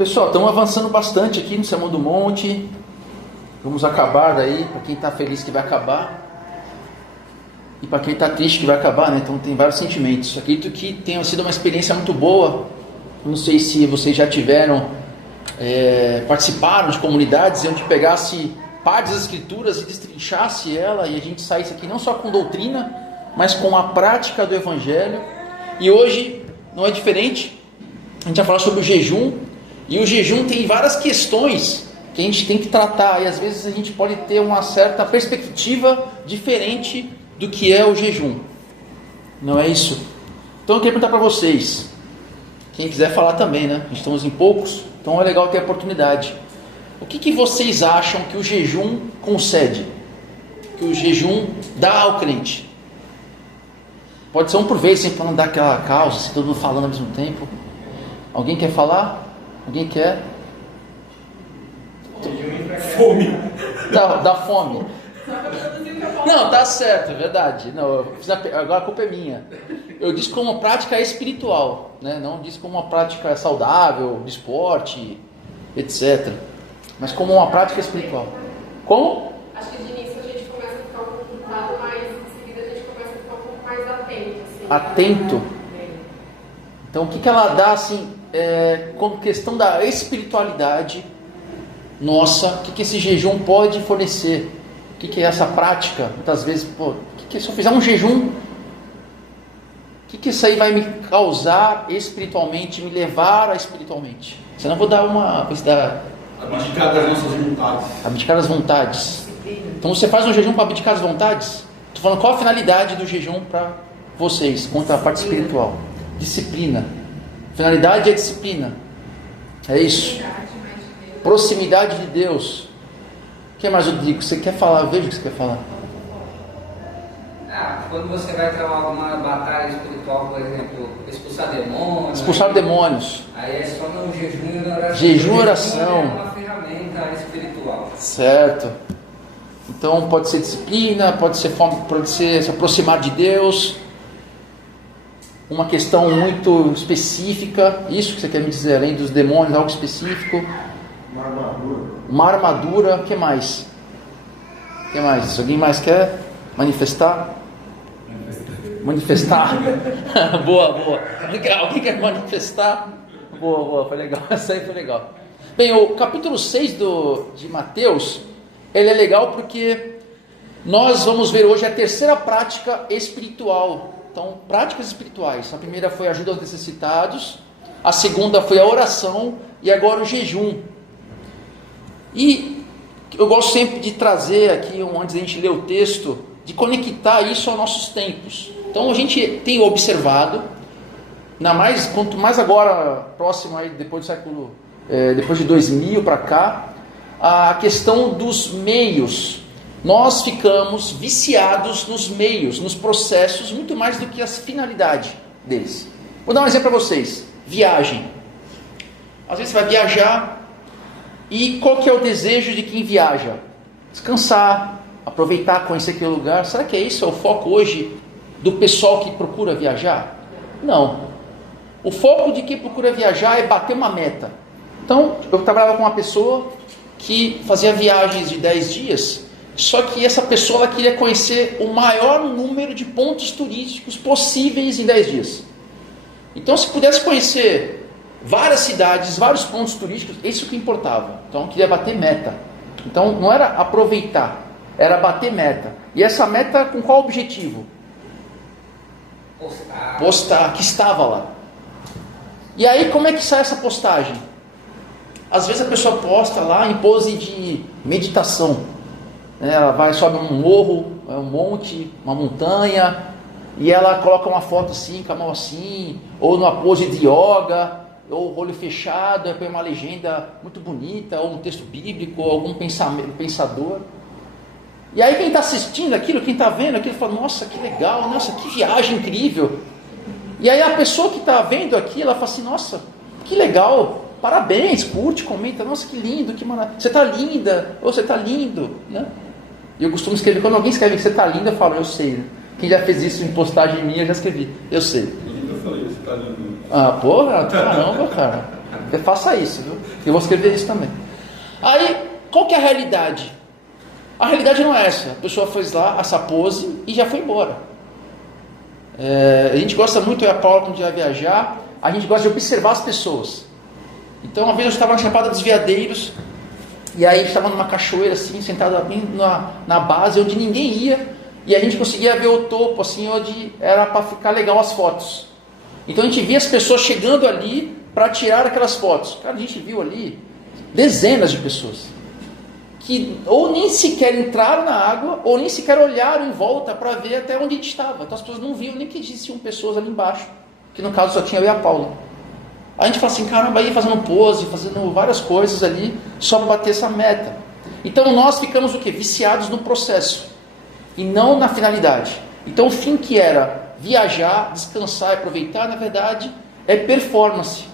Pessoal, estamos avançando bastante aqui no Sermão do Monte. Vamos acabar daí, para quem está feliz que vai acabar. E para quem está triste que vai acabar, né? Então tem vários sentimentos. Acredito que tenha sido uma experiência muito boa. Não sei se vocês já tiveram, participaram de comunidades onde pegasse partes das escrituras e destrinchasse ela e a gente saísse aqui não só com doutrina, mas com a prática do Evangelho. E hoje não é diferente. A gente vai falar sobre o jejum. E o jejum tem várias questões que a gente tem que tratar. E às vezes a gente pode ter uma certa perspectiva diferente do que é o jejum. Não é isso? Então eu queria perguntar para vocês. Quem quiser falar também, né? Estamos em poucos, então é legal ter a oportunidade. O que vocês acham que o jejum concede? Que o jejum dá ao crente? Pode ser um por vez, sempre para não dar aquela causa, assim, todo mundo falando ao mesmo tempo. Alguém quer falar? Alguém quer? Fome. Dá fome. Não, tá certo, é verdade. Não, agora a culpa é minha. Eu disse como uma prática espiritual, né? Não disse como uma prática saudável, de esporte, etc. Mas como uma prática espiritual. Como? Acho que de início a gente começa a ficar um pouco ocupado, mas em seguida a gente começa a ficar um pouco mais atento. Assim, atento. Então o que ela dá assim, como questão da espiritualidade nossa, o que esse jejum pode fornecer? O que é essa prática? Muitas vezes, se eu fizer um jejum, o que isso aí vai me causar espiritualmente, me levar a espiritualmente? Senão eu vou dar uma... Abdicar das nossas vontades. Abdicar das vontades. Então você faz um jejum para abdicar das vontades? Estou falando qual a finalidade do jejum para vocês, quanto à parte espiritual. Disciplina. Finalidade é disciplina. É isso. Proximidade de Deus. O que mais, Rodrigo? Você quer falar? Eu vejo o que você quer falar. Quando você vai trabalhar alguma batalha espiritual, por exemplo, expulsar demônios. Expulsar demônios. Aí é só no jejum e na oração. Jejum e oração. É uma ferramenta espiritual. Certo. Então pode ser disciplina, pode ser se aproximar de Deus. Uma questão muito específica. Isso que você quer me dizer, além dos demônios, algo específico. Uma armadura. Uma armadura. O que mais? O que mais? Alguém mais quer manifestar? Manifestar. Boa. Legal. Alguém quer manifestar? Boa. Foi legal. Essa aí foi legal. Bem, o capítulo 6 de Mateus, ele é legal porque nós vamos ver hoje a terceira prática espiritual. Então, práticas espirituais. A primeira foi a ajuda aos necessitados. A segunda foi a oração. E agora o jejum. E eu gosto sempre de trazer aqui, antes da gente ler o texto, de conectar isso aos nossos tempos. Então a gente tem observado, quanto mais agora, próximo aí, depois do século, depois de 2000 para cá, a questão dos meios. Nós ficamos viciados nos meios, nos processos, muito mais do que a finalidade deles. Vou dar um exemplo para vocês. Viagem. Às vezes você vai viajar e qual que é o desejo de quem viaja? Descansar, aproveitar, conhecer aquele lugar. Será que isso é o foco hoje do pessoal que procura viajar? Não. O foco de quem procura viajar é bater uma meta. Então, eu trabalhava com uma pessoa que fazia viagens de 10 dias, só que essa pessoa ela queria conhecer o maior número de pontos turísticos possíveis em 10 dias. Então, se pudesse conhecer várias cidades, vários pontos turísticos, isso que importava. Então, queria bater meta. Então, não era aproveitar, era bater meta. E essa meta com qual objetivo? Postar, que estava lá. E aí, como é que sai essa postagem? Às vezes a pessoa posta lá em pose de meditação. Ela sobe um morro, um monte, uma montanha, e ela coloca uma foto assim, com a mão assim, ou numa pose de yoga, ou olho fechado, aí põe uma legenda muito bonita, ou um texto bíblico, ou algum pensador. E aí quem está assistindo aquilo, quem está vendo aquilo, fala, nossa, que legal, nossa, que viagem incrível. E aí a pessoa que está vendo aquilo, ela fala assim, nossa, que legal, parabéns, curte, comenta, nossa, que lindo, que maravilha, você está linda, ou você está lindo, né? E eu costumo escrever, quando alguém escreve que você está linda, eu falo, eu sei, né? Quem já fez isso em postagem minha, eu já escrevi, eu sei. Eu falei, você está lindo. Ah, porra, caramba, cara. Faça isso, viu? Eu vou escrever isso também. Aí, qual que é a realidade? A realidade não é essa. A pessoa fez lá essa pose e já foi embora. A gente gosta muito, eu e a Paula, quando a gente vai viajar, a gente gosta de observar as pessoas. Então, uma vez eu estava na Chapada dos Veadeiros, e aí estava numa cachoeira assim, sentado bem na base, onde ninguém ia, e a gente conseguia ver o topo, assim, onde era para ficar legal as fotos. Então a gente via as pessoas chegando ali para tirar aquelas fotos. Cara, a gente viu ali dezenas de pessoas que ou nem sequer entraram na água, ou nem sequer olharam em volta para ver até onde a gente estava. Então as pessoas não viam nem que existiam pessoas ali embaixo, que no caso só tinha eu e a Paula. A gente fala assim, caramba, aí fazendo pose, fazendo várias coisas ali, só para bater essa meta. Então nós ficamos o quê? Viciados no processo, e não na finalidade. Então o fim que era viajar, descansar e aproveitar, na verdade, é performance.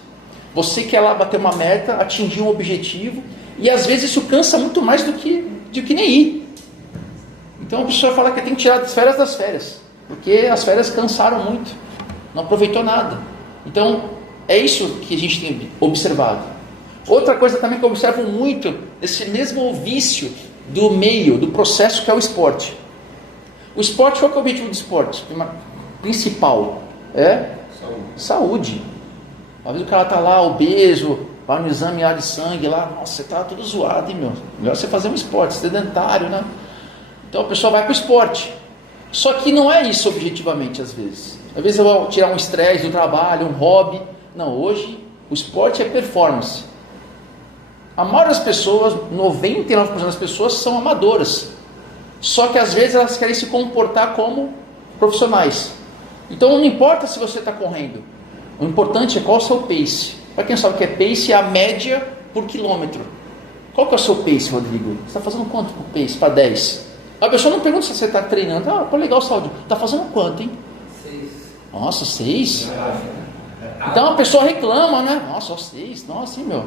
Você quer lá bater uma meta, atingir um objetivo, e às vezes isso cansa muito mais do que nem ir. Então a pessoa fala que tem que tirar as férias das férias, porque as férias cansaram muito, não aproveitou nada. Então é isso que a gente tem observado. Outra coisa também que eu observo muito, esse mesmo vício do meio, do processo, que é o esporte. O esporte, qual que é o objetivo do esporte? Principal é saúde. Às vezes o cara está lá obeso, vai no exame de sangue lá, nossa, você está tudo zoado, hein, meu? Melhor você fazer um esporte, sedentário, né? Então a pessoa vai para o esporte. Só que não é isso objetivamente, às vezes. Às vezes eu vou tirar um estresse do trabalho, um hobby. Não, hoje o esporte é performance. A maioria das pessoas, 99% das pessoas são amadoras. Só que às vezes elas querem se comportar como profissionais. Então não importa se você está correndo. O importante é qual é o seu pace. Para quem sabe o que é pace, é a média por quilômetro. Qual que é o seu pace, Rodrigo? Você está fazendo quanto por pace? Para 10. A pessoa não pergunta se você está treinando. Ah, pô, legal, saúde. Está fazendo quanto, hein? 6. Nossa, 6? Então a pessoa reclama, né? Nossa, 6. Nossa, hein, meu?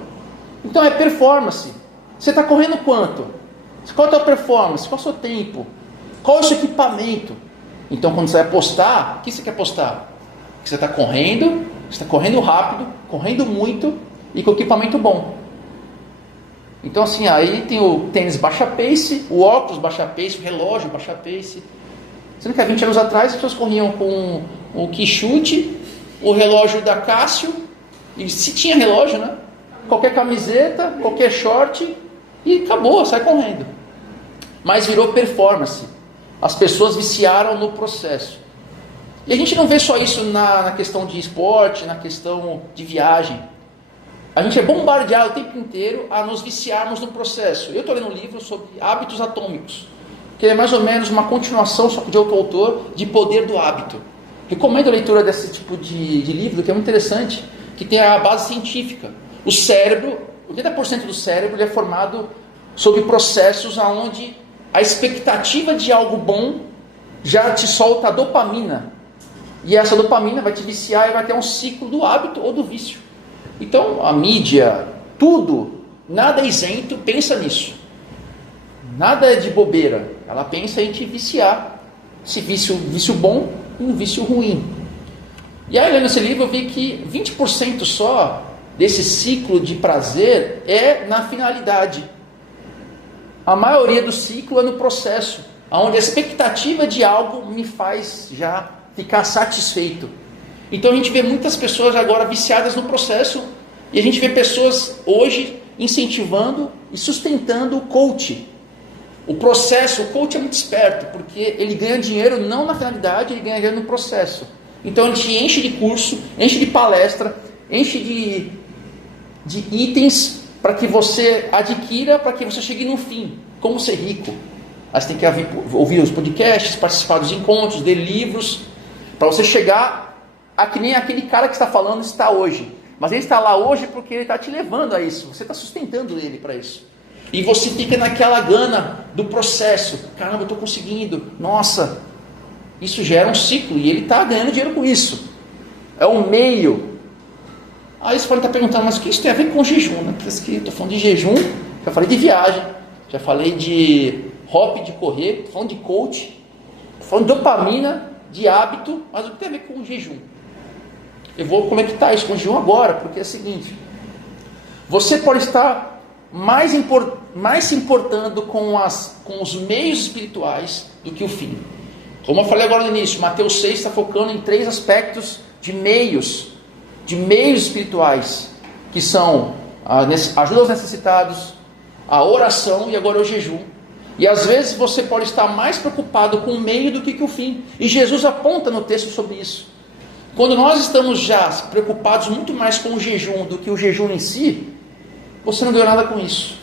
Então é performance. Você está correndo quanto? Qual é a tua performance? Qual é o seu tempo? Qual é o seu equipamento? Então quando você vai postar, o que você quer postar? Que você está correndo rápido, correndo muito e com equipamento bom. Então assim, aí tem o tênis baixa pace, o óculos baixa pace, o relógio baixa pace. Sendo que há 20 anos atrás as pessoas corriam com o Quixote, o relógio da Cássio, e se tinha relógio, né? Qualquer camiseta, qualquer short, e acabou, sai correndo. Mas virou performance. As pessoas viciaram no processo. E a gente não vê só isso na questão de esporte, na questão de viagem. A gente é bombardeado o tempo inteiro a nos viciarmos no processo. Eu estou lendo um livro sobre hábitos atômicos, que é mais ou menos uma continuação, só que de outro autor, de Poder do Hábito. Recomendo a leitura desse tipo de livro, que é muito interessante, que tem a base científica. O cérebro, 80% do cérebro ele é formado sobre processos onde a expectativa de algo bom já te solta a dopamina. E essa dopamina vai te viciar e vai ter um ciclo do hábito ou do vício. Então, a mídia, tudo, nada é isento, pensa nisso. Nada é de bobeira. Ela pensa em te viciar. Esse vício bom e um vício ruim. E aí, lendo esse livro, eu vi que 20% só desse ciclo de prazer é na finalidade. A maioria do ciclo é no processo, onde a expectativa de algo me faz já ficar satisfeito. Então a gente vê muitas pessoas agora viciadas no processo, e a gente vê pessoas hoje incentivando e sustentando o coach. O processo, o coach é muito esperto, porque ele ganha dinheiro não na finalidade, ele ganha dinheiro no processo. Então ele te enche de curso, enche de palestra, enche de itens para que você adquira, para que você chegue no fim. Como ser rico? Aí você tem que ouvir os podcasts, participar dos encontros, ler livros, para você chegar a que nem aquele cara que está falando está hoje. Mas ele está lá hoje porque ele está te levando a isso. Você está sustentando ele para isso. E você fica naquela gana do processo. Caramba, eu estou conseguindo. Nossa, isso gera um ciclo e ele está ganhando dinheiro com isso. É um meio. Aí você pode estar perguntando, mas o que isso tem a ver com jejum? Né? Porque eu estou falando de jejum, já falei de viagem, já falei de hobby, de correr, estou falando de coach, estou falando de dopamina, de hábito, mas o que tem a ver com o jejum? Eu vou conectar isso com o jejum agora, porque é o seguinte, Você pode estar mais se importando com os meios espirituais do que o fim. Como eu falei agora no início, Mateus 6 está focando em 3 aspectos de meios espirituais, que são a ajuda aos necessitados, a oração e agora o jejum. E às vezes você pode estar mais preocupado com o meio do que com o fim. E Jesus aponta no texto sobre isso. Quando nós estamos já preocupados muito mais com o jejum do que o jejum em si, você não ganhou nada com isso.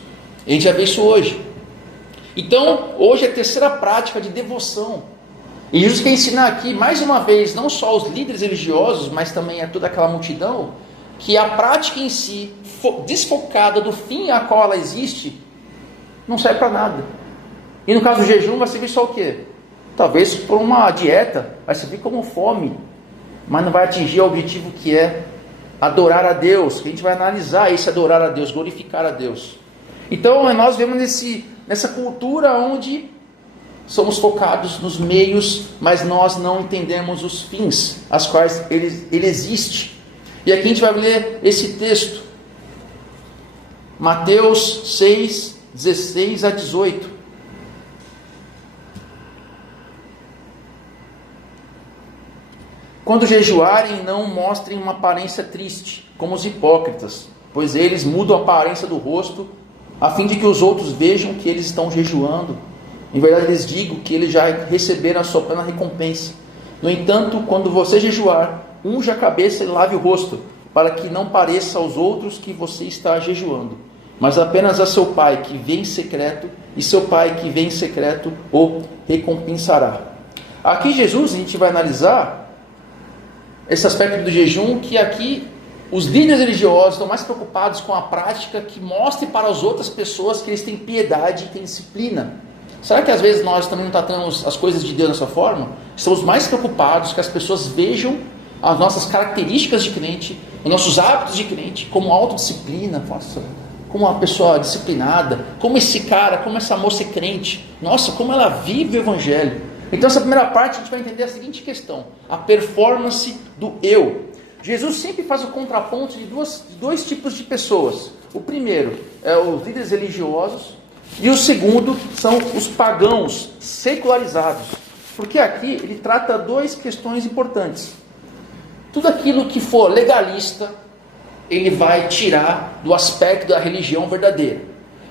A gente já vê isso hoje. Então, hoje é a terceira prática de devoção. E Jesus quer ensinar aqui, mais uma vez, não só aos líderes religiosos, mas também a toda aquela multidão, que a prática em si, desfocada do fim a qual ela existe, não serve para nada. E no caso do jejum vai servir só o quê? Talvez por uma dieta, vai servir como fome, mas não vai atingir o objetivo que é adorar a Deus, que a gente vai analisar esse adorar a Deus, glorificar a Deus. Então nós vemos nessa cultura onde somos focados nos meios, mas nós não entendemos os fins, as quais ele existe. E aqui a gente vai ler esse texto, Mateus 6, 16 a 18. Quando jejuarem, não mostrem uma aparência triste, como os hipócritas, pois eles mudam a aparência do rosto, a fim de que os outros vejam que eles estão jejuando. Em verdade lhes digo que eles já receberam a sua plena recompensa. No entanto, quando você jejuar, unja a cabeça e lave o rosto, para que não pareça aos outros que você está jejuando, mas apenas a seu pai que vem em secreto, e seu pai que vem em secreto o recompensará. Aqui Jesus, a gente vai analisar esse aspecto do jejum, que aqui os líderes religiosos estão mais preocupados com a prática que mostre para as outras pessoas que eles têm piedade e têm disciplina. Será que às vezes nós também não tratamos as coisas de Deus dessa forma? Estamos mais preocupados que as pessoas vejam as nossas características de crente, os nossos hábitos de crente, como autodisciplina, nossa, como uma pessoa disciplinada, como esse cara, como essa moça é crente, nossa, como ela vive o evangelho. Então essa primeira parte a gente vai entender a seguinte questão: a performance do eu. Jesus sempre faz o contraponto de dois tipos de pessoas. O primeiro é os líderes religiosos e o segundo são os pagãos secularizados. Porque aqui ele trata 2 questões importantes. Tudo aquilo que for legalista, ele vai tirar do aspecto da religião verdadeira.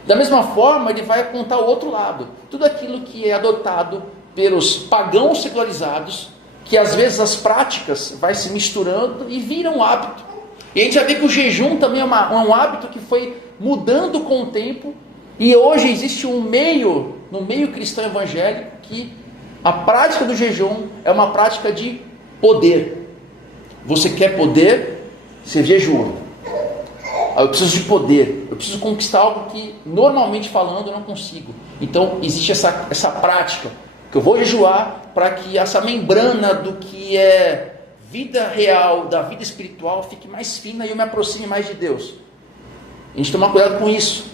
Da mesma forma, ele vai apontar o outro lado. Tudo aquilo que é adotado pelos pagãos secularizados, que às vezes as práticas vai se misturando e viram um hábito. E a gente já vê que o jejum também é um hábito que foi mudando com o tempo, e hoje existe no meio cristão evangélico, que a prática do jejum é uma prática de poder. Você quer poder, você jejua. Eu preciso de poder, eu preciso conquistar algo que normalmente falando eu não consigo. Então existe essa prática, que eu vou jejuar para que essa membrana do que é vida real, da vida espiritual, fique mais fina e eu me aproxime mais de Deus. A gente toma cuidado com isso.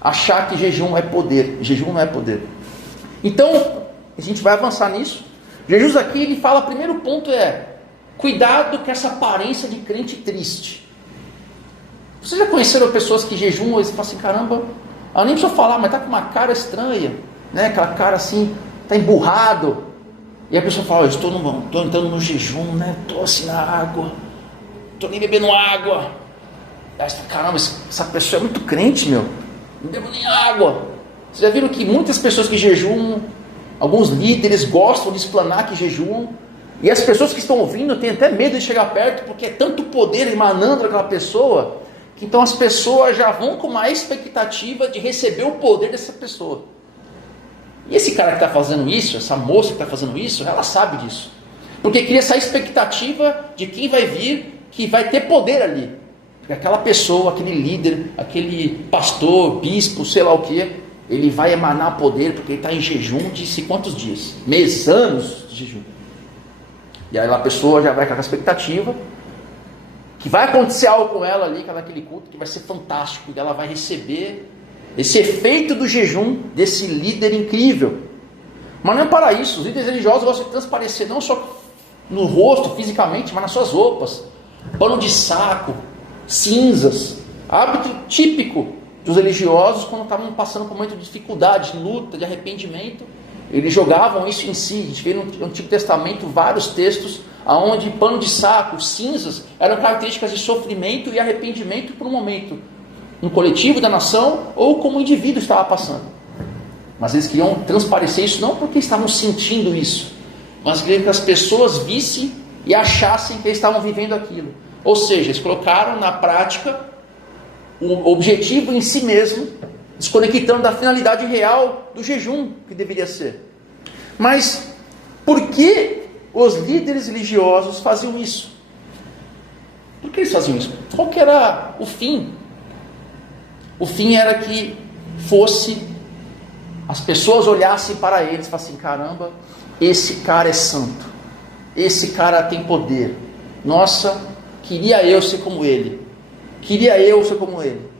Achar que jejum é poder. Jejum não é poder. Então, a gente vai avançar nisso. Jesus aqui, ele fala, o primeiro ponto é: cuidado com essa aparência de crente triste. Vocês já conheceram pessoas que jejuam e falam assim: caramba, eu nem preciso falar, mas tá com uma cara estranha, né? Aquela cara assim, tá emburrado. E a pessoa fala: estou entrando no jejum, né? Estou assim na água, estou nem bebendo água. Aí você fala: caramba, essa pessoa é muito crente, meu, não bebo nem água. Vocês já viram que muitas pessoas que jejuam, alguns líderes gostam de explanar que jejuam, e as pessoas que estão ouvindo têm até medo de chegar perto, porque é tanto poder emanando daquela pessoa, que então as pessoas já vão com uma expectativa de receber o poder dessa pessoa. E esse cara que está fazendo isso, essa moça que está fazendo isso, ela sabe disso. Porque cria essa expectativa de quem vai vir, que vai ter poder ali. Porque aquela pessoa, aquele líder, aquele pastor, bispo, sei lá o que, ele vai emanar poder porque ele está em jejum de sei quantos dias, meses, anos de jejum. E aí a pessoa já vai com aquela expectativa que vai acontecer algo com ela ali, naquele culto, que vai ser fantástico, e ela vai receber esse efeito do jejum desse líder incrível. Mas não é para isso. Os líderes religiosos gostam de transparecer não só no rosto, fisicamente, mas nas suas roupas. Pano de saco, cinzas, Hábito típico dos religiosos quando estavam passando por um momento de dificuldade, de luta, de arrependimento. Eles jogavam isso em si. A gente vê no Antigo Testamento vários textos onde pano de saco, cinzas, eram características de sofrimento e arrependimento por um momento, no coletivo da nação ou como o indivíduo estava passando. Mas eles queriam transparecer isso não porque estavam sentindo isso, mas queriam que as pessoas vissem e achassem que eles estavam vivendo aquilo. Ou seja, eles colocaram na prática o objetivo em si mesmo, desconectando da finalidade real do jejum que deveria ser. Mas por que os líderes religiosos faziam isso? Por que eles faziam isso? Qual que era o fim? O fim era que as pessoas olhassem para eles e falassem: caramba, esse cara é santo, esse cara tem poder, nossa, queria eu ser como ele, queria eu ser como ele.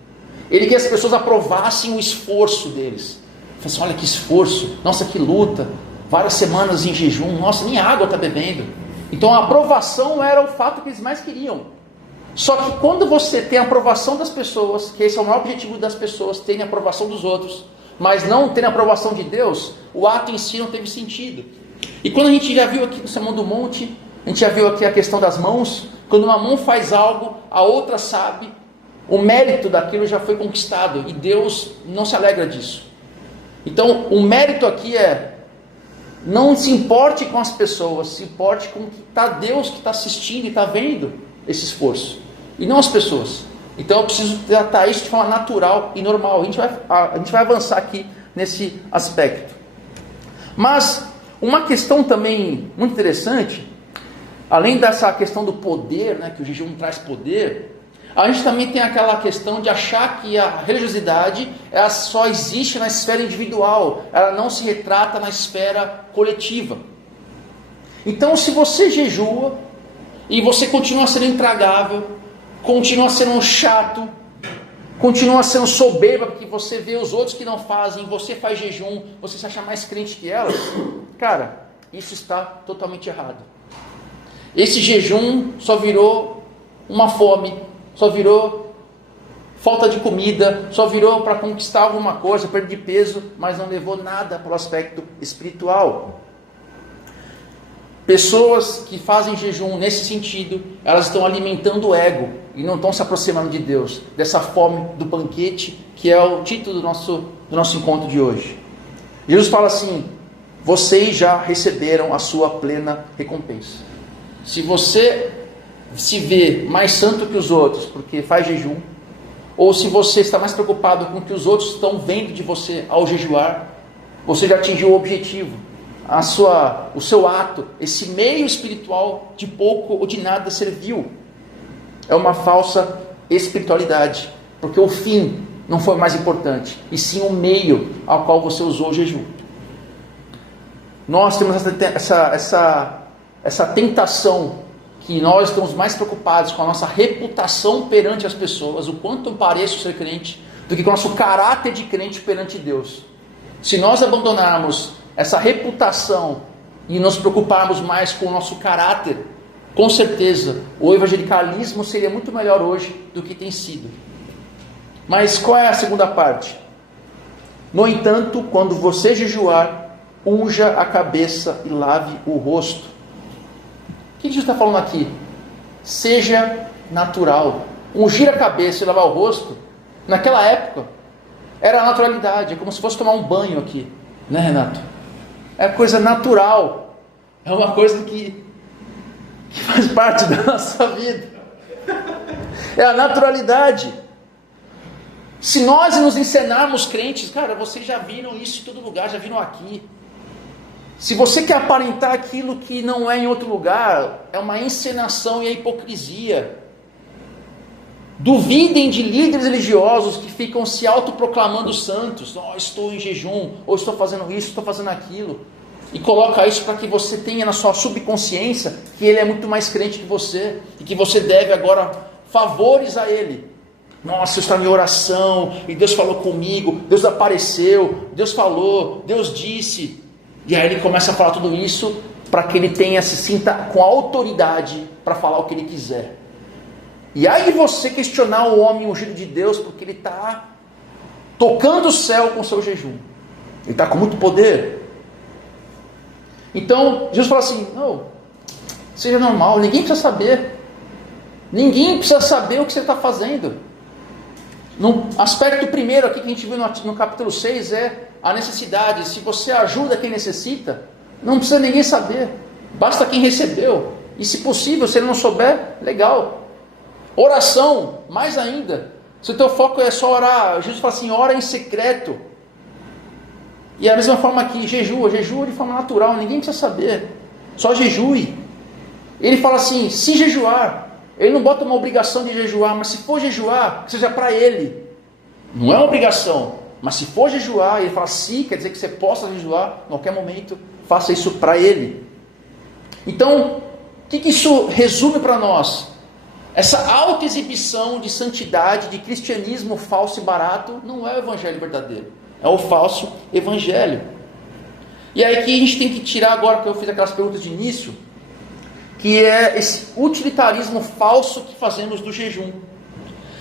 Ele queria que as pessoas aprovassem o esforço deles. Falassem: olha que esforço, nossa que luta, várias semanas em jejum, nossa, nem água está bebendo. Então a aprovação era o fato que eles mais queriam. Só que quando você tem a aprovação das pessoas, que esse é o maior objetivo das pessoas, terem a aprovação dos outros, mas não terem a aprovação de Deus, o ato em si não teve sentido. E quando a gente já viu aqui no Sermão do Monte, a gente já viu aqui a questão das mãos. Quando uma mão faz algo, a outra sabe, o mérito daquilo já foi conquistado, e Deus não se alegra disso. Então o mérito aqui é: não se importe com as pessoas, se importe com que está Deus que está assistindo e está vendo esse esforço, e não as pessoas. Então eu preciso tratar isso de forma natural e normal. A gente vai avançar aqui nesse aspecto. Mas uma questão também muito interessante, além dessa questão do poder, né, que o jejum traz poder, a gente também tem aquela questão de achar que a religiosidade ela só existe na esfera individual, ela não se retrata na esfera coletiva. Então, se você jejua e você continua sendo intragável, continua sendo um chato, continua sendo soberba porque você vê os outros que não fazem, você faz jejum, você se acha mais crente que elas, cara, isso está totalmente errado. Esse jejum só virou uma fome, só virou falta de comida, só virou para conquistar alguma coisa, perder peso, mas não levou nada para o aspecto espiritual. Pessoas que fazem jejum nesse sentido, elas estão alimentando o ego e não estão se aproximando de Deus, dessa fome do banquete, que é o título do nosso encontro de hoje. Jesus fala assim: vocês já receberam a sua plena recompensa. Se você se vê mais santo que os outros porque faz jejum, ou se você está mais preocupado com o que os outros estão vendo de você ao jejuar, você já atingiu o objetivo. O seu ato, esse meio espiritual de pouco ou de nada serviu. É uma falsa espiritualidade, porque o fim não foi mais importante, e sim o meio ao qual você usou o jejum. Nós temos essa tentação, que nós estamos mais preocupados com a nossa reputação perante as pessoas, o quanto eu pareço ser crente, do que com o nosso caráter de crente perante Deus. Se nós abandonarmos essa reputação e nos preocuparmos mais com o nosso caráter, com certeza o evangelicalismo seria muito melhor hoje do que tem sido. Mas qual é a segunda parte? No entanto, quando você jejuar, unja a cabeça e lave o rosto. O que Jesus está falando aqui? Seja natural. Ungir a cabeça e lavar o rosto, naquela época, era a naturalidade. É como se fosse tomar um banho aqui, né, Renato? É coisa natural, é uma coisa que faz parte da nossa vida, é a naturalidade. Se nós nos encenarmos crentes, cara, vocês já viram isso em todo lugar, já viram aqui. Se você quer aparentar aquilo que não é em outro lugar, é uma encenação e é hipocrisia. Duvidem de líderes religiosos que ficam se autoproclamando santos. Estou em jejum, ou estou fazendo isso, estou fazendo aquilo. E coloca isso para que você tenha na sua subconsciência que ele é muito mais crente que você. E que você deve agora favores a ele. Nossa, eu estou em oração, e Deus falou comigo, Deus apareceu, Deus falou, Deus disse. E aí ele começa a falar tudo isso para que ele se sinta com autoridade para falar o que ele quiser. E aí de você questionar o homem ungido de Deus, porque ele está tocando o céu com o seu jejum. Ele está com muito poder. Então, Jesus fala assim, não, seja normal, ninguém precisa saber. Ninguém precisa saber o que você está fazendo. No aspecto primeiro aqui que a gente viu no capítulo 6 é a necessidade. Se você ajuda quem necessita, não precisa ninguém saber. Basta quem recebeu. E se possível, se ele não souber, legal. Oração, mais ainda. Se o teu foco é só orar, Jesus fala assim, ora em secreto. E a mesma forma aqui, jejua de forma natural, ninguém precisa saber. Só jejue. Ele fala assim, se jejuar. Ele não bota uma obrigação de jejuar, mas se for jejuar, que seja para ele. Não é uma obrigação, mas se for jejuar, ele fala se, quer dizer que você possa jejuar, em qualquer momento, faça isso para ele. Então, o que isso resume para nós? Essa autoexibição de santidade, de cristianismo falso e barato, não é o evangelho verdadeiro. É o falso evangelho. E aí que a gente tem que tirar agora, que eu fiz aquelas perguntas de início, que é esse utilitarismo falso que fazemos do jejum.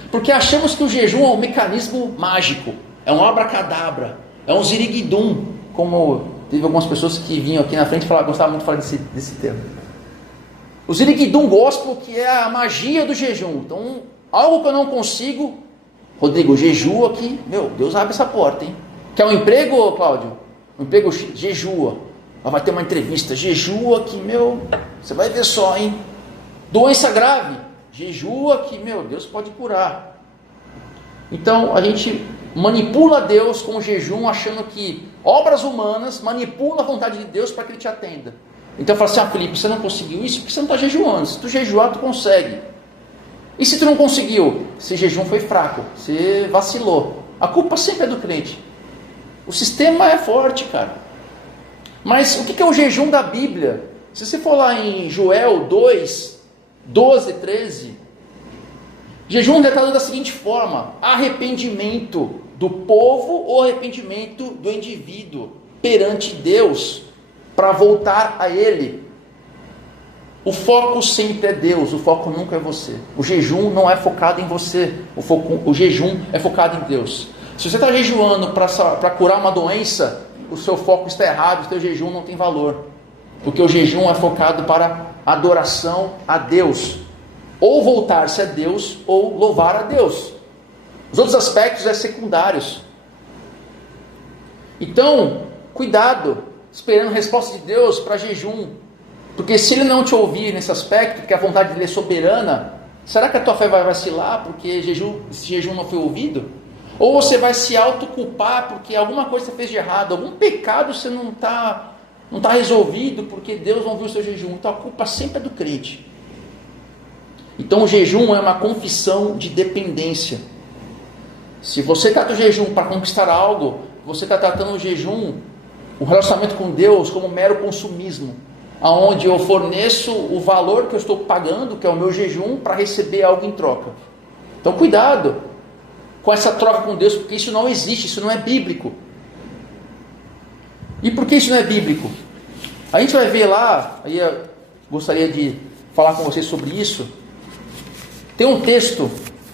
Porque achamos que o jejum é um mecanismo mágico, é um abracadabra, é um ziriguidum, como teve algumas pessoas que vinham aqui na frente e gostavam muito de falar desse termo. O ziriguidum gospel, que é a magia do jejum. Então, algo que eu não consigo, Rodrigo, jejua aqui, meu, Deus abre essa porta, hein? Quer um emprego, Cláudio? Um emprego, jejua. Vai ter uma entrevista, jejua que, meu, você vai ver só, hein? Doença grave, jejua que, meu, Deus pode curar. Então, a gente manipula Deus com o jejum, achando que obras humanas manipulam a vontade de Deus para que Ele te atenda. Então, fala assim, Felipe, você não conseguiu isso porque você não está jejuando. Se tu jejuar, tu consegue. E se tu não conseguiu? Esse jejum foi fraco, você vacilou. A culpa sempre é do crente. O sistema é forte, cara. Mas o que é o jejum da Bíblia? Se você for lá em Joel 2, 12, 13, jejum é tratado da seguinte forma: arrependimento do povo ou arrependimento do indivíduo perante Deus para voltar a Ele. O foco sempre é Deus, o foco nunca é você. O jejum não é focado em você, o jejum é focado em Deus. Se você está jejuando para curar uma doença, o seu foco está errado, o seu jejum não tem valor. Porque o jejum é focado para adoração a Deus. Ou voltar-se a Deus, ou louvar a Deus. Os outros aspectos é secundários. Então, cuidado, esperando resposta de Deus para jejum. Porque se Ele não te ouvir nesse aspecto, que a vontade dEle é soberana, será que a tua fé vai vacilar porque esse jejum não foi ouvido? Ou você vai se autoculpar porque alguma coisa você fez de errado, algum pecado você não está resolvido porque Deus não viu o seu jejum. Então a culpa sempre é do crente. Então o jejum é uma confissão de dependência. Se você trata o jejum para conquistar algo, você está tratando o jejum, o relacionamento com Deus, como mero consumismo, aonde eu forneço o valor que eu estou pagando, que é o meu jejum, para receber algo em troca. Então cuidado com essa troca com Deus, porque isso não existe, isso não é bíblico. E por que isso não é bíblico? A gente vai ver lá, aí eu gostaria de falar com vocês sobre isso. Tem um texto,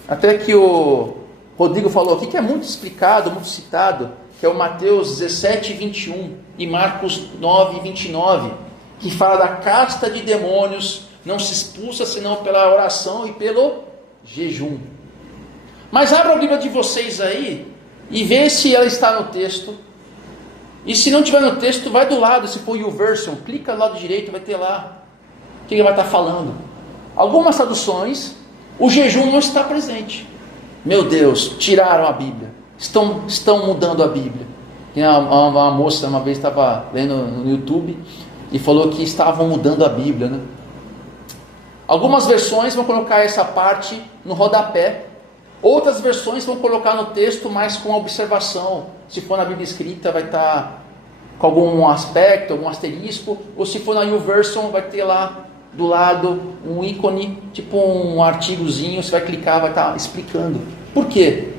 até que o Rodrigo falou aqui, que é muito explicado, muito citado, que é o Mateus 17, 21 e Marcos 9, 29, que fala da casta de demônios, não se expulsa senão pela oração e pelo jejum. Mas abra a Bíblia de vocês aí e vê se ela está no texto. E se não tiver no texto, vai do lado, se for YouVersion, clica do lado direito, vai ter lá o que ele vai estar falando. Algumas traduções, o jejum não está presente. Meu Deus, tiraram a Bíblia. Estão mudando a Bíblia. Uma moça uma vez estava lendo no YouTube e falou que estavam mudando a Bíblia, né? Algumas versões vão colocar essa parte no rodapé. Outras versões vão colocar no texto, mas com observação. Se for na Bíblia escrita, vai estar com algum aspecto, algum asterisco. Ou se for na YouVersion, vai ter lá do lado um ícone, tipo um artigozinho. Você vai clicar, vai estar explicando. Por quê?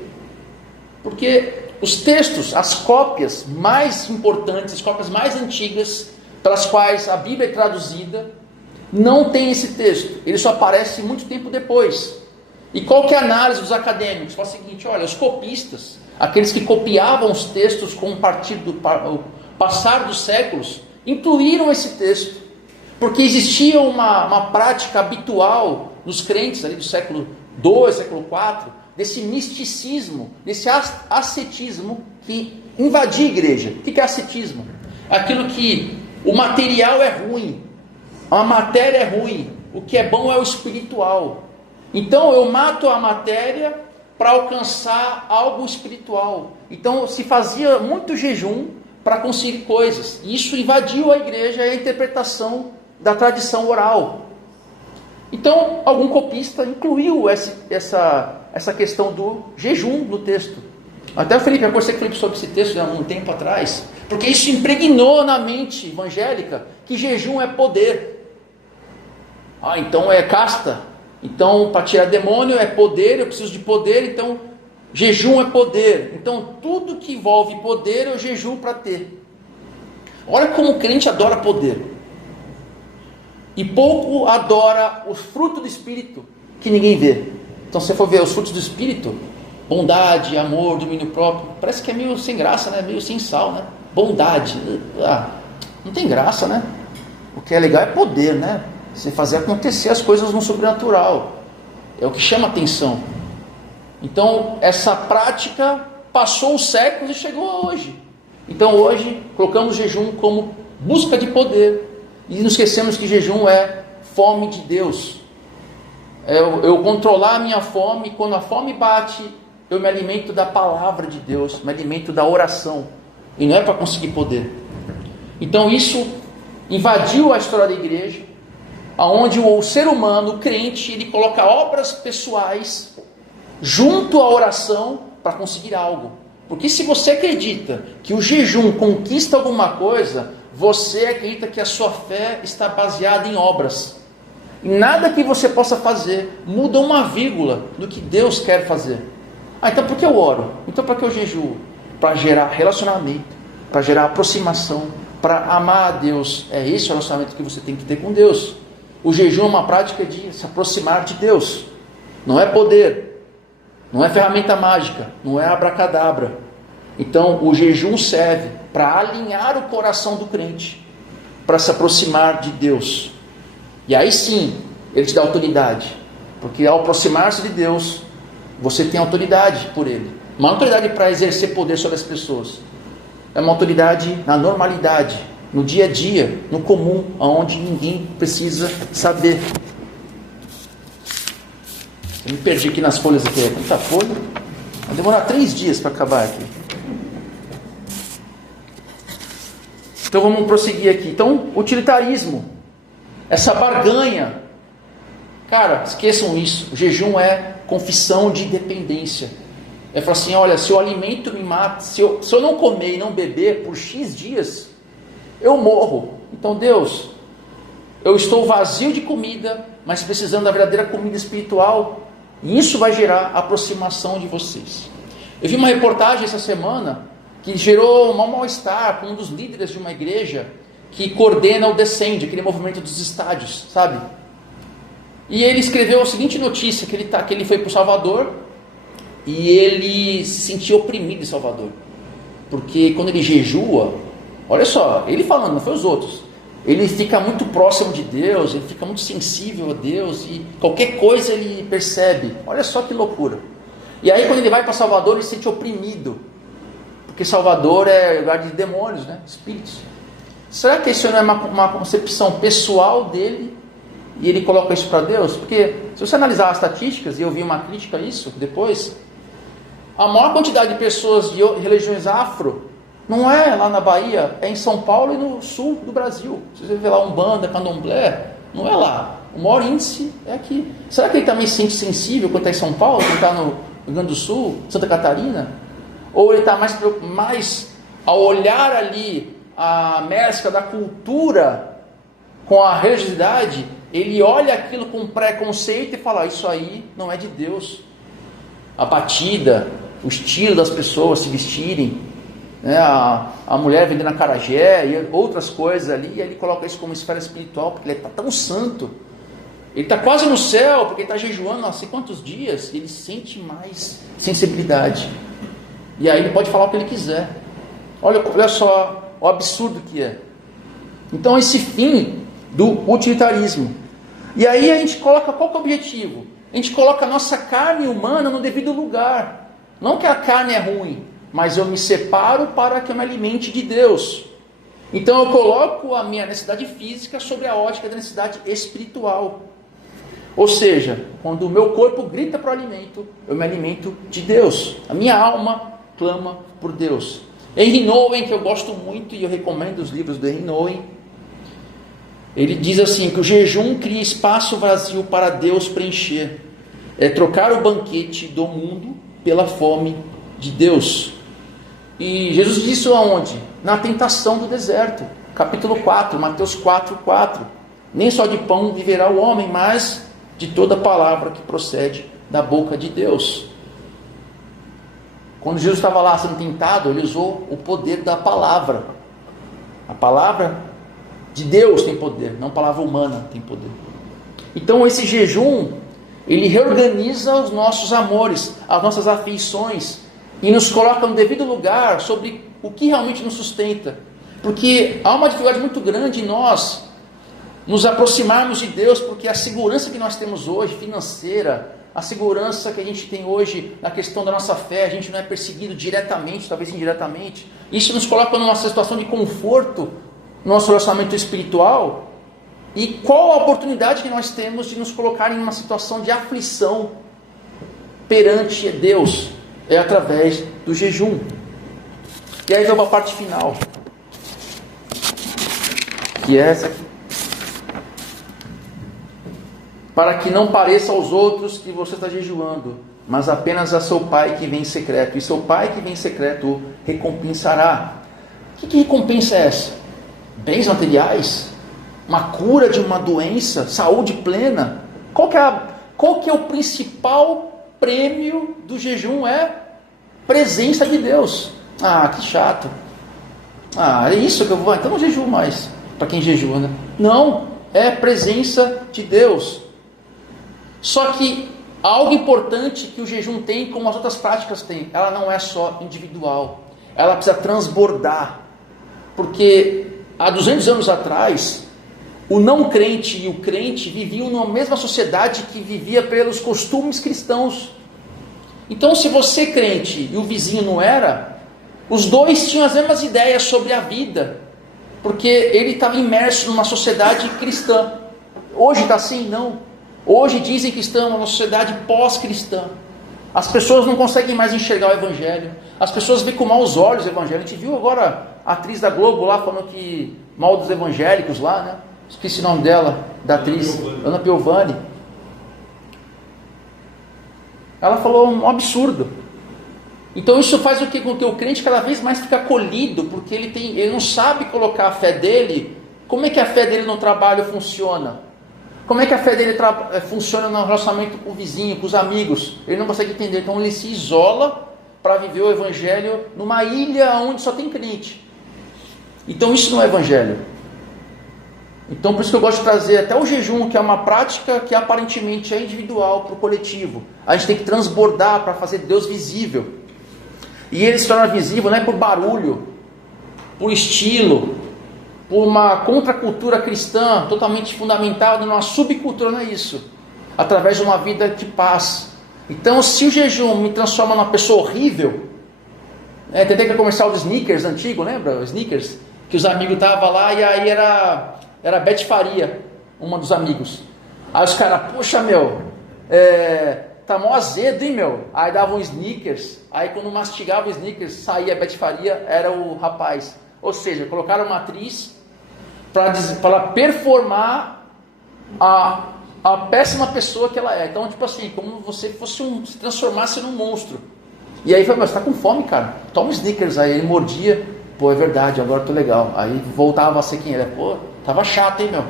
Porque os textos, as cópias mais importantes, as cópias mais antigas, pelas quais a Bíblia é traduzida, não tem esse texto. Ele só aparece muito tempo depois. E qual que é a análise dos acadêmicos? Fala o seguinte, olha, os copistas, aqueles que copiavam os textos com o passar dos séculos, incluíram esse texto, porque existia uma prática habitual nos crentes ali do século II, século IV, desse misticismo, desse ascetismo que invadia a igreja. O que é ascetismo? Aquilo que o material é ruim, a matéria é ruim, o que é bom é o espiritual. Então eu mato a matéria para alcançar algo espiritual. Então se fazia muito jejum para conseguir coisas. E isso invadiu a igreja e a interpretação da tradição oral. Então algum copista incluiu essa questão do jejum no texto. Até o Felipe, eu conversei com o Felipe sobre esse texto há um tempo atrás, porque isso impregnou na mente evangélica que jejum é poder. Então é casta. Então para tirar demônio é poder, eu preciso de poder, então jejum é poder. Então tudo que envolve poder eu jejuo para ter. Olha como o crente adora poder. E pouco adora o fruto do Espírito, que ninguém vê. Então se você for ver os frutos do Espírito, bondade, amor, domínio próprio, parece que é meio sem graça, né? Meio sem sal, né? Bondade, não tem graça, né? O que é legal é poder, né? Você fazer acontecer as coisas no sobrenatural. É o que chama atenção. Então essa prática passou os séculos e chegou hoje. Então hoje colocamos jejum como busca de poder. E nos esquecemos que jejum é fome de Deus. Eu controlar a minha fome, quando a fome bate, eu me alimento da palavra de Deus, me alimento da oração. E não é para conseguir poder. Então isso invadiu a história da igreja, onde o ser humano, o crente, ele coloca obras pessoais junto à oração para conseguir algo. Porque se você acredita que o jejum conquista alguma coisa, você acredita que a sua fé está baseada em obras. E nada que você possa fazer muda uma vírgula do que Deus quer fazer. Então por que eu oro? Então para que eu jejuo? Para gerar relacionamento, para gerar aproximação, para amar a Deus. É esse o relacionamento que você tem que ter com Deus. O jejum é uma prática de se aproximar de Deus. Não é poder, não é ferramenta mágica, não é abracadabra. Então o jejum serve para alinhar o coração do crente, para se aproximar de Deus. E aí sim, ele te dá autoridade. Porque ao aproximar-se de Deus, você tem autoridade por Ele. Uma autoridade para exercer poder sobre as pessoas. É uma autoridade na normalidade, no dia a dia, no comum, onde ninguém precisa saber. Eu me perdi aqui nas folhas aqui. Quanta folha? Vai demorar 3 dias para acabar aqui. Então vamos prosseguir aqui. Então, utilitarismo. Essa barganha. Cara, esqueçam isso. O jejum é confissão de dependência. É falar assim, olha, se o alimento me mata, se eu não comer e não beber por X dias, eu morro. Então Deus, eu estou vazio de comida, mas precisando da verdadeira comida espiritual. E isso vai gerar aproximação de vocês. Eu vi uma reportagem essa semana que gerou um mal-estar com um dos líderes de uma igreja que coordena o Descende, aquele movimento dos estádios, sabe? E ele escreveu a seguinte notícia, que ele foi para o Salvador e ele se sentiu oprimido em Salvador. Porque quando ele jejua, olha só, ele falando, não foi os outros, ele fica muito próximo de Deus, ele fica muito sensível a Deus e qualquer coisa ele percebe. Olha só que loucura. E aí quando ele vai para Salvador, ele se sente oprimido. Porque Salvador é lugar de demônios, né? Espíritos. Será que isso não é uma concepção pessoal dele e ele coloca isso para Deus? Porque se você analisar as estatísticas, e eu vi uma crítica a isso depois, a maior quantidade de pessoas de religiões afro não é lá na Bahia, é em São Paulo e no sul do Brasil. Se você vê lá Umbanda, Candomblé, não é lá. O maior índice é aqui. Será que ele também se sente sensível quando está em São Paulo, quando está no Rio Grande do Sul, Santa Catarina? Ou ele está mais ao olhar ali a mescla da cultura com a religiosidade, ele olha aquilo com preconceito e fala, isso aí não é de Deus. A batida, o estilo das pessoas se vestirem, né? A mulher vendendo acarajé e outras coisas ali, e ele coloca isso como esfera espiritual, porque ele está tão santo Ele está quase no céu, porque ele está jejuando há sei quantos dias, e ele sente mais sensibilidade. E aí ele pode falar o que ele quiser. Olha só o absurdo que é. Então esse fim do utilitarismo. E aí a gente coloca, qual que é o objetivo? A gente coloca a nossa carne humana no devido lugar. Não que a carne é ruim, mas eu me separo para que eu me alimente de Deus. Então eu coloco a minha necessidade física sobre a ótica da necessidade espiritual. Ou seja, quando o meu corpo grita para o alimento, eu me alimento de Deus. A minha alma clama por Deus. Henry Nouwen, que eu gosto muito e eu recomendo os livros do Henry Nouwen, ele diz assim, que o jejum cria espaço vazio para Deus preencher. É trocar o banquete do mundo pela fome de Deus. E Jesus disse isso aonde? Na tentação do deserto. Capítulo 4, Mateus 4:4. Nem só de pão viverá o homem, mas de toda palavra que procede da boca de Deus. Quando Jesus estava lá sendo tentado, ele usou o poder da palavra. A palavra de Deus tem poder, não a palavra humana tem poder. Então esse jejum, ele reorganiza os nossos amores, as nossas afeições, e nos coloca no devido lugar sobre o que realmente nos sustenta. Porque há uma dificuldade muito grande em nós nos aproximarmos de Deus, porque a segurança que nós temos hoje, financeira, a segurança que a gente tem hoje na questão da nossa fé, a gente não é perseguido diretamente, talvez indiretamente, isso nos coloca numa situação de conforto no nosso relacionamento espiritual. E qual a oportunidade que nós temos de nos colocar em uma situação de aflição perante Deus? É através do jejum. E aí vem uma parte final, que é essa aqui. Para que não pareça aos outros que você está jejuando, mas apenas a seu Pai que vem em secreto. E seu Pai que vem em secreto o recompensará. Que recompensa é essa? Bens materiais? Uma cura de uma doença? Saúde plena? Qual que é o principal prêmio do jejum? É presença de Deus. Ah, que chato. Ah, é isso que eu vou... Então não jejuo mais. Para quem jejua, né? Não, é presença de Deus. Só que algo importante que o jejum tem, como as outras práticas têm, ela não é só individual, ela precisa transbordar. Porque há 200 anos atrás, o não crente e o crente viviam numa mesma sociedade que vivia pelos costumes cristãos. Então, se você é crente e o vizinho não era, os dois tinham as mesmas ideias sobre a vida, porque ele estava imerso numa sociedade cristã. Hoje está assim? Não. Hoje dizem que estamos numa sociedade pós-cristã. As pessoas não conseguem mais enxergar o Evangelho. As pessoas veem com maus olhos o Evangelho. A gente viu agora a atriz da Globo lá falando que mal dos evangélicos lá, né? Esqueci o nome dela, da atriz Ana Piovani. Ela falou um absurdo. Então isso faz o que? Com que o crente cada vez mais fica acolhido, porque ele não sabe colocar a fé dele. Como é que a fé dele no trabalho funciona? Como é que a fé dele funciona no relacionamento com o vizinho, com os amigos? Ele não consegue entender. Então ele se isola para viver o Evangelho numa ilha onde só tem crente. Então isso não é Evangelho. Então por isso que eu gosto de trazer até o jejum, que é uma prática que aparentemente é individual para o coletivo. A gente tem que transbordar para fazer Deus visível. E ele se torna visível não é por barulho, por estilo, por uma contracultura cristã totalmente fundamentada numa subcultura, não é isso. Através de uma vida de paz. Então, se o jejum me transforma numa pessoa horrível, tem aquele comercial do Snickers antigo, lembra? O Snickers, que os amigos estavam lá e aí era Beth Faria, uma dos amigos. Aí os caras, poxa meu, tá mó azedo, hein meu? Aí dava um Snickers, aí quando mastigava o Snickers, saía a Beth Faria, era o rapaz. Ou seja, colocaram uma atriz para performar a péssima pessoa que ela é. Então, tipo assim, como você se transformasse num monstro. E aí falou, mas você tá com fome, cara? Toma um Snickers. Aí ele mordia, pô, é verdade, agora eu tô legal. Aí voltava a ser quem ele é. Pô, tava chato, hein, meu?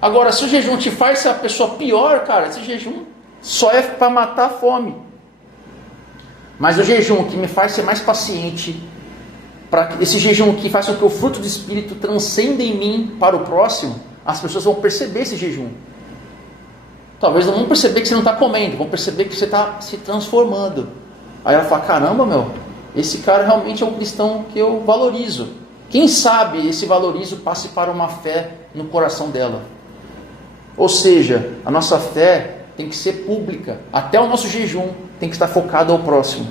Agora, se o jejum te faz ser a pessoa pior, cara, esse jejum só é para matar a fome. Mas o jejum que me faz ser mais paciente, esse jejum que faz com que o fruto do Espírito transcenda em mim para o próximo, as pessoas vão perceber esse jejum. Talvez não vão perceber que você não está comendo, vão perceber que você está se transformando. Aí ela fala, caramba, esse cara realmente é um cristão que eu valorizo. Quem sabe esse valorizo passe para uma fé no coração dela. Ou seja, a nossa fé tem que ser pública. Até o nosso jejum tem que estar focado ao próximo.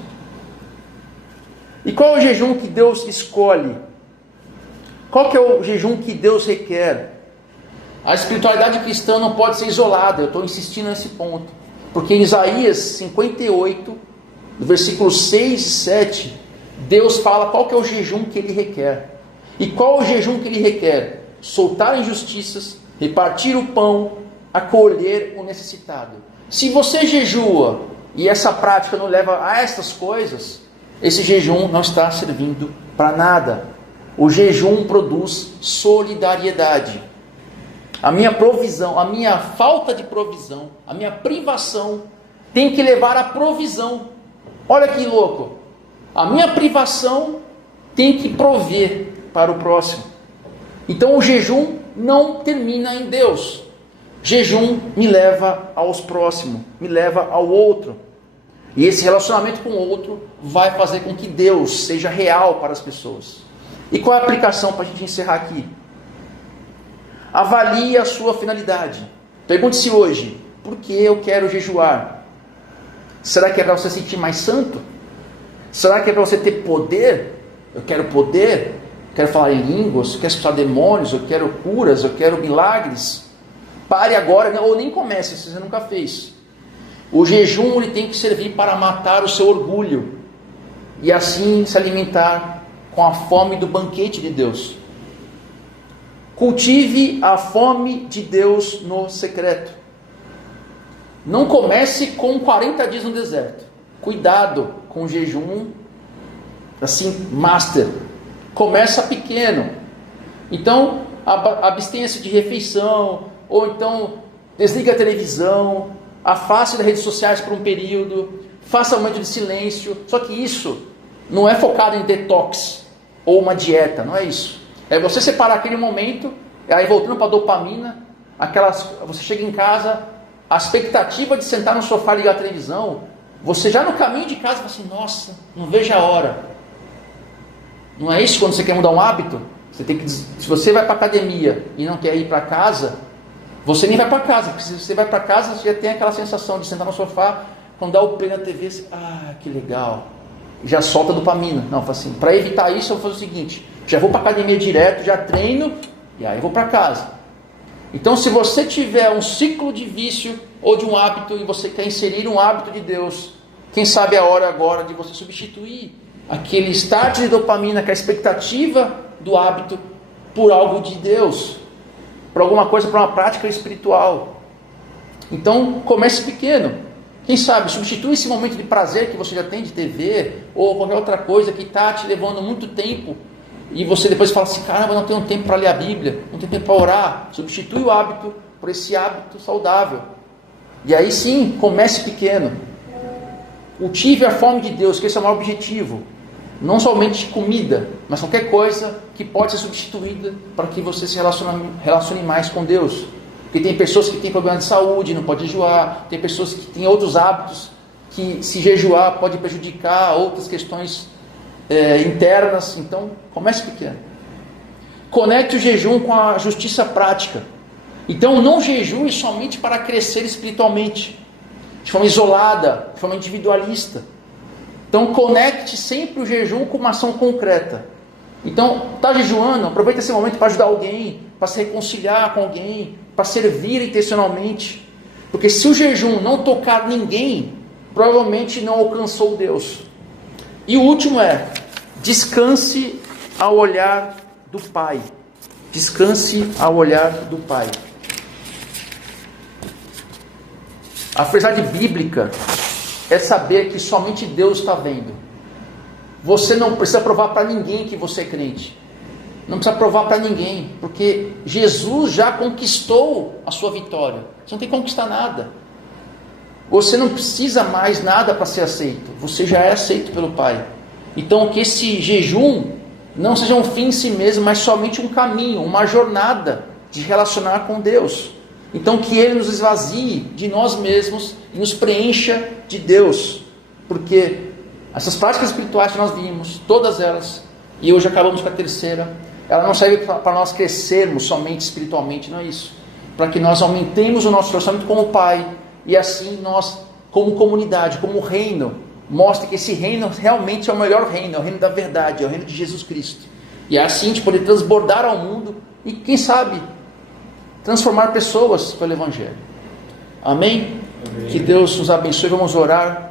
E qual é o jejum que Deus escolhe? Qual que é o jejum que Deus requer? A espiritualidade cristã não pode ser isolada. Eu estou insistindo nesse ponto. Porque em Isaías 58, no versículo 6 e 7, Deus fala qual que é o jejum que Ele requer. E qual é o jejum que Ele requer? Soltar injustiças, repartir o pão, acolher o necessitado. Se você jejua e essa prática não leva a estas coisas, esse jejum não está servindo para nada. O jejum produz solidariedade. A minha provisão, a minha falta de provisão, a minha privação tem que levar à provisão. Olha que louco. A minha privação tem que prover para o próximo. Então o jejum não termina em Deus. Jejum me leva aos próximos, me leva ao outro. E esse relacionamento com o outro vai fazer com que Deus seja real para as pessoas. E qual é a aplicação para a gente encerrar aqui? Avalie a sua finalidade. Pergunte-se hoje, por que eu quero jejuar? Será que é para você se sentir mais santo? Será que é para você ter poder? Eu quero poder, quero falar em línguas, eu quero expulsar demônios, eu quero curas, eu quero milagres. Pare agora, ou nem comece, se você nunca fez. O jejum ele tem que servir para matar o seu orgulho e assim se alimentar com a fome do banquete de Deus. Cultive a fome de Deus no secreto. Não comece com 40 dias no deserto. Cuidado com o jejum assim, master. Começa pequeno. Então, abstenha-se de refeição, ou então desliga a televisão, afaste das redes sociais por um período, faça um momento de silêncio. Só que isso não é focado em detox ou uma dieta, não é isso. É você separar aquele momento, aí voltando para a dopamina, você chega em casa, a expectativa de sentar no sofá e ligar a televisão, você já no caminho de casa fala assim, nossa, não vejo a hora. Não é isso quando você quer mudar um hábito? Se você vai para a academia e não quer ir para casa, você nem vai para casa, porque se você vai para casa, você já tem aquela sensação de sentar no sofá, quando dá o play na TV, você, que legal, já solta a dopamina. Não, fala assim, para evitar isso, eu vou fazer o seguinte, já vou para a academia direto, já treino, e aí vou para casa. Então, se você tiver um ciclo de vício ou de um hábito, e você quer inserir um hábito de Deus, quem sabe é a hora agora de você substituir aquele start de dopamina, aquela expectativa do hábito, por algo de Deus, por alguma coisa, por uma prática espiritual. Então, comece pequeno. Quem sabe, substitui esse momento de prazer que você já tem de TV, ou qualquer outra coisa que está te levando muito tempo, e você depois fala assim, caramba, não tenho tempo para ler a Bíblia, não tenho tempo para orar. Substitui o hábito por esse hábito saudável. E aí sim, comece pequeno. Cultive a fome de Deus, que esse é o maior objetivo. Não somente comida, mas qualquer coisa que pode ser substituída para que você se relacione mais com Deus. Porque tem pessoas que têm problema de saúde, não pode jejuar. Tem pessoas que têm outros hábitos, que se jejuar pode prejudicar outras questões internas. Então, comece pequeno. Conecte o jejum com a justiça prática. Então, não jejue somente para crescer espiritualmente, de forma isolada, de forma individualista. Então, conecte sempre o jejum com uma ação concreta. Então, está jejuando, aproveita esse momento para ajudar alguém, para se reconciliar com alguém, para servir intencionalmente. Porque se o jejum não tocar ninguém, provavelmente não alcançou Deus. E o último é, descanse ao olhar do Pai. Descanse ao olhar do Pai. A verdade bíblica é saber que somente Deus está vendo. Você não precisa provar para ninguém que você é crente. Não precisa provar para ninguém, porque Jesus já conquistou a sua vitória. Você não tem que conquistar nada. Você não precisa mais nada para ser aceito. Você já é aceito pelo Pai. Então que esse jejum não seja um fim em si mesmo, mas somente um caminho, uma jornada de relacionar com Deus. Então que Ele nos esvazie de nós mesmos e nos preencha de Deus. Porque essas práticas espirituais que nós vimos, todas elas, e hoje acabamos com a terceira, ela não serve para nós crescermos somente espiritualmente, não é isso. Para que nós aumentemos o nosso relacionamento com o Pai, e assim nós, como comunidade, como reino, mostre que esse reino realmente é o melhor reino, é o reino da verdade, é o reino de Jesus Cristo. E é assim de poder transbordar ao mundo e, quem sabe, transformar pessoas pelo Evangelho. Amém? Amém. Que Deus nos abençoe. Vamos orar.